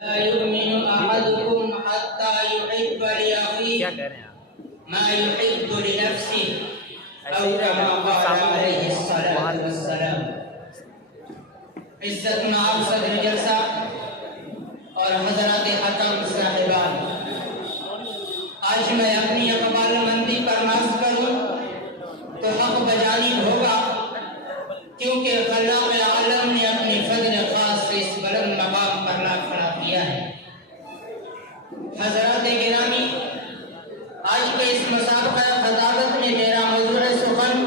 لا يؤمن أحدكم حتى يحب لأخيه ما يحب لنفسه أو كما قال عليه الصلاة والسلام. عزت ناب صدر جلسہ اور حضرات حکم صاحبان، آج میں اپنی اقبال مندی پر ناز کروں تو حق بجانب ہوگا، کیونکہ خلاق عالم نے اپنی فضل خاص سے اس بلند مقام پر لا کھڑا کیا ہے. حضرات گرامی، آج کے اس مسابقہ خطابت میں میرا موضوع سخن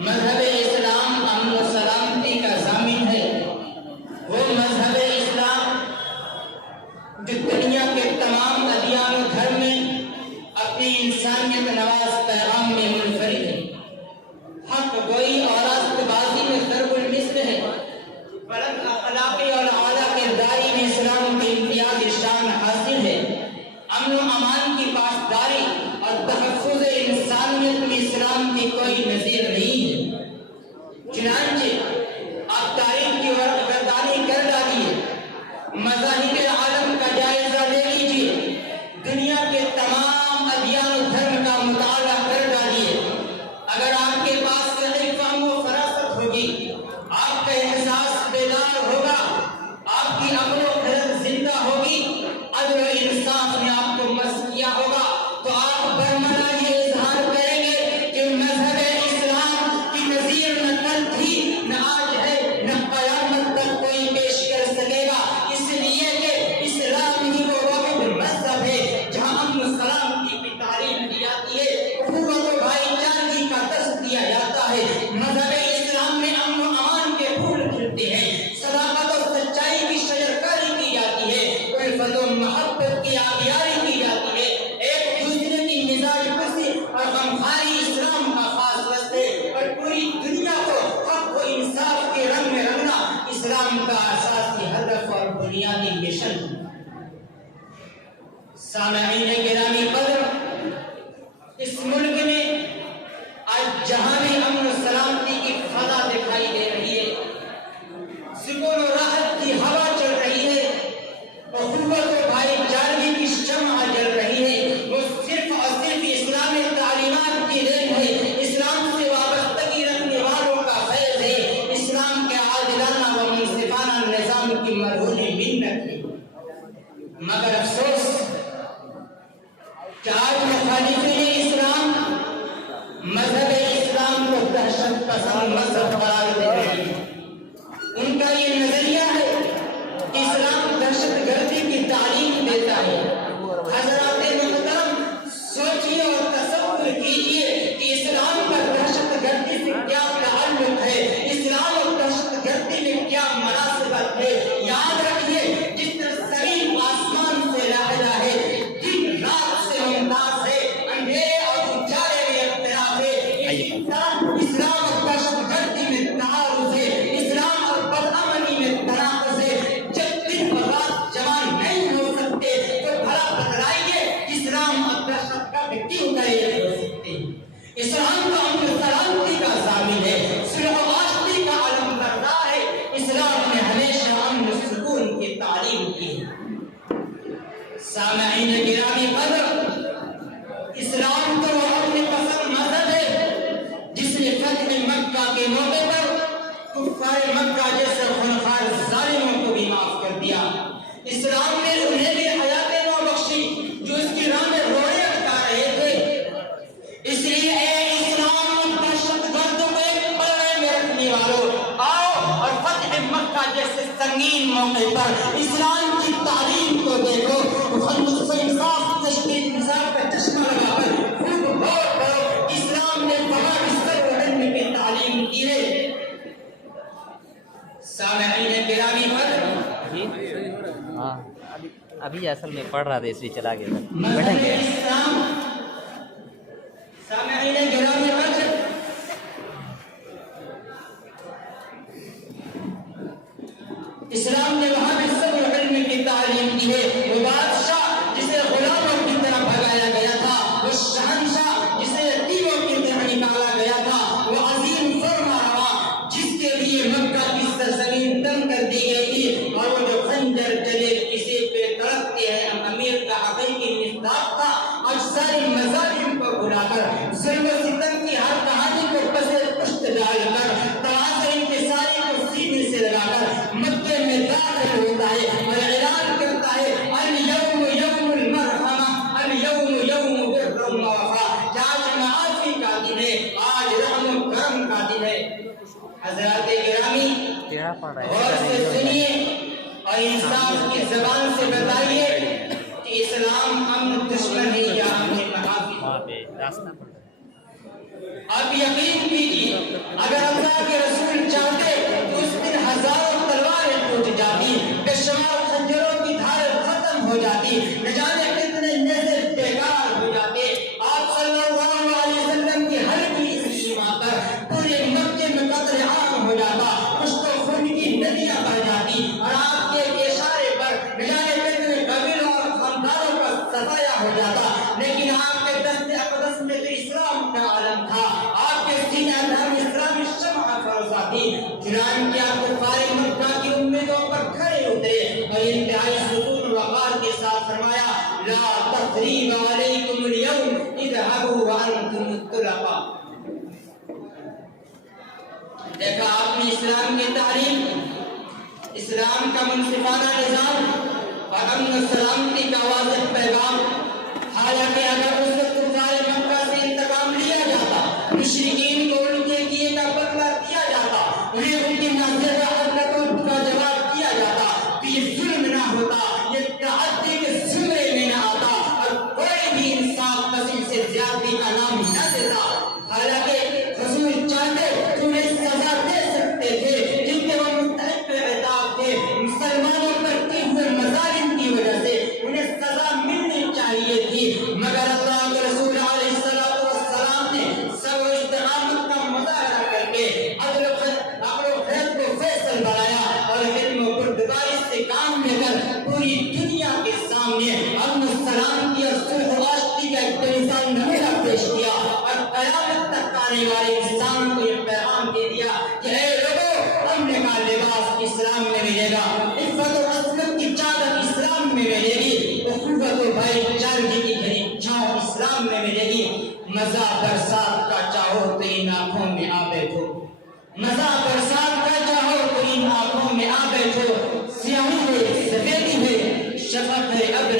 مذہب اسلام امن و سلامتی کا ضامن ہے. وہ مذہب اسلام جو دنیا کے تمام ادیان و دھرم میں اپنی انسانیت نواز پیغام میں منفرد ہے، حق گوئی اور راست بازی میں ضرب المثل ہے، بلند اخلاقی اور اعلیٰ کرداری میں اسلام کی امتیازی شان حاصل ہے. امن و امان کی پاسداری اور تحفظ انسانیت میں اسلام کی کوئی نظیر نہیں ہے. چنانچہ آپ تاریخ کی ورقردانی کر ڈالیے، مذاہب عالم کا جائزہ لے لیجیے، دنیا کے تمام ادیان و دھرم کا مطالعہ کر ڈالیے. اگر آپ کے پاس صحیح فہم و فراست ہوگی، آپ کا احساس بیدار ہوگا، آپ کی عقل و خرد زندہ ہوگی، عدل و انصاف نے آپ کو مس کیا ہوگا، تو آپ برملا یہ اظہار کریں گے کہ مذہب اسلام کی نظیر نہ کل تھی، نہ آج ہے، نہ قیامت تک کوئی پیش کر سکے گا. اس لیے کہ اسلام ہی وہ واحد مذہب ہے جہاں امن و سلامتی کی تعلیم دی جاتی ہے، اخوت و بھائی چارگی کا درس دیا جاتا ہے. مذہب اسلام میں امن و امان کے پھول کھلتے ہیں، صداقت اور سچائی کی شجرکاری کی جاتی ہے، الفت و محبت کی آبیاری کی جاتی ہے، ایک دوسرے کی مزاج پرسی اور غمخواری اسلام کا خاص رسم ہے، اور پوری دنیا کو حق و انصاف کے رنگ میں رنگنا اسلام کا اساسی ہدف اور بنیادی مشن ہے. سامعین گرامی قدر، اس ملک میں آج جہاں بھی امن و سلامتی کی فضا دکھائی دے رہی ہے، سکون و راحت کی ہوا چل رہی ہے، اخوت و بھائی چارگی کی شمع جل رہی ہے، وہ صرف اور صرف اسلامی تعلیمات کی دین ہے، اسلام سے وابستگی رکھنے والوں کا فیض ہے، اسلام کے عادلانہ و منصفانہ نظام کی مرہون منت ہے. مگر افسوس کہ آج مخالفین اسلام مذہب اسلام کو دہشت پسند مذہب قرار دے رہے ہیں. ان کا یہ نظریہ ہے کہ اسلام دہشت گردی کی تعلیم دیتا ہے. حضرات محترم، سوچیے اور تصور کیجیے کہ اسلام کا دہشت گردی سے کیا تعلق ہے، اسلام اور دہشت گردی میں کیا مناسبت ہے. یاد رکھیے، جس طرح زمین آسمان سے لاحدہ ہے، دن رات سے ممتاز ہے، اندھیرے اور اجالے میں اختلاف ہے، اسی طرح اسلام اور دہشت گردی میں تعارض ہے، اسلام اور بدامنی میں تناقض ہے. جب دن اور رات جمع نہیں ہو سکتے تو بھلا بتلائیے اسلام اور دہشت گرد کیوں نہیں ہو سکتے. اسلام کا امن و سلامتی کا ضامن ہے، صلح و آشتی کا علم بردار ہے. اسلام نے ہمیشہ امن و سکون کی تعلیم کی ہے. سامعین گرامی قدر، اسلام تو وہ اپنے پسند مذہب ہے جس نے فتح مکہ کے موقع پر کفار مکہ جیسے خونخوار ظالموں کو بھی معاف کر دیا. اسلام نے انہیں بھی حیات نو بخشی جو اس کی راہ میں روڑے اٹکا رہے تھے. اس لیے اے اسلام دہشت گردوں کو ایک پلڑے میں رکھنے والوں، آؤ اور فتح مکہ جیسے سنگین موقع پر اسلام کی تعلیم کو دیکھو. خلوص و انصاف تشدید نظام کا چشمہ لگا کر خوب غور کرو، اسلام نے وہاں عزت و علم کی تعلیم کی ہے. سامعین گرامی قدر، ابھی اصل میں پڑھ رہا تھا اس لیے چلا گیا. مذہب اسلام، سامعین گرامی قدر، اسلام نے وہاں عزت و علم کی تعلیم کی ہے. وہ بادشاہ جسے غلاموں کی طرح بھگایا گیا تھا، وہ شہنشاہ جسے یتیموں کی طرح نکالا گیا تھا، وہ عظیم فرما روا جس کے لیے مکہ کی سرزمین تنگ کر دی گئی تھی، اور وہ جو خنجر چلے ساری مظالم کو بلا کر ظلم و ستم کی ہر کہانی کو پس پشت ڈال کر تمام انتصاری کو سینے سے لگا کر مکے میں داخل ہوتا ہے اور اعلان کرتا ہے الیوم یوم المرحمہ الیوم یوم بر و وفا، آج معافی کا دن ہے، آج رحم و کرم کا دن ہے۔ حضرات گرامی ٹیڑھا پڑ رہا غور سے ہے سنیے اور انصاف کی زبان سے بتائیے کہ اسلام ہم دشمن ہے یا ہمیں معافی؟ وہاں پہ راستہ پڑ رہا ہے۔ آپ یقین کیجیے اگر اللہ کے رسول چاہتے تو اس دن ہزاروں تلواریں ٹوٹ جاتی، بے شمار خنجروں کی دھار ختم ہو جاتی، نہ جانے کتنے نیزے بیکار ہو جاتے۔ آپ صلی اللہ علیہ وسلم کی ہلکی سی ایمان پر پورے مکے میں قتل عام ہو جاتا، خشک و خون کی ندیاں بہ جاتی، اور آپ کے ایک اشارے پر نہ جانے کتنے قبیلوں اور خاندانوں کا سفایا ہو جاتا، لیکن آپ کے دست اقدس میں تو اسلام کا عالم تھا، آپ کے سینے اندر اسلامی شمع فروزہ تھی، چنانچہ آپ کفار مکہ کی امیدوں پر کھڑے اترے اور انتہائی سکون و وقار کے ساتھ فرمایا لا تثریب علیکم اليوم اذهبوا وانتم الطلقاء۔ دیکھا آپ نے اسلام کی تعریف، اسلام کا منصفانہ نظام اور امن و سلامتی کا واضح پیغام۔ حالانکہ اگر اس وقت کفار مکہ سے انتقام لیا جاتا، مشرکین کو ان کے کیے کا بدلہ دیا جاتا، انہیں ان کی نازیبہ حرکتوں کا جواب دیا جاتا، تو یہ ظلم نہ ہوتا، یہ تعدی کے زمرے میں نہ آتا، اور کوئی بھی انصاف پسند سے زیادتی کا نام نہ دیتا۔ حالانکہ حضور چاہتے تو انہیں سزا دے سکتے تھے، جن کے وہ مستحق عتاب تھے، مسلمانوں پر کی ہوئے مظالم کی وجہ سے انہیں سزا ملنی چاہیے تھی، مگر اللہ کے رسول علیہ السلام نے صبر و استقامت کا مظاہرہ کر کے عدل و خیر کو فیصل بنایا اور حلم و بردباری سے کام لے کر پوری دنیا کے سامنے امن و سلامتی اور صلح و آشتی کا ایک بےمثال نمونہ پیش کیا اور قیامت تک آنے والے انسان کو یہ پیغام دے دیا کہ اے لوگوں، امن کا لباس اسلام میں ملے گا، عزت و عظمت کی چادر اسلام میں ملے گی، اخوت و بھائی چارگی کی گھری چھاؤں اسلام میں ملے گی۔ مزہ برسات کا چاہو تو ان آنکھوں میں آ بیٹھو، مزہ برسات کا چاہو تو ان آنکھوں میں آ بیٹھو، سیاہی ہے سفیدی ہے شفق ہے ابر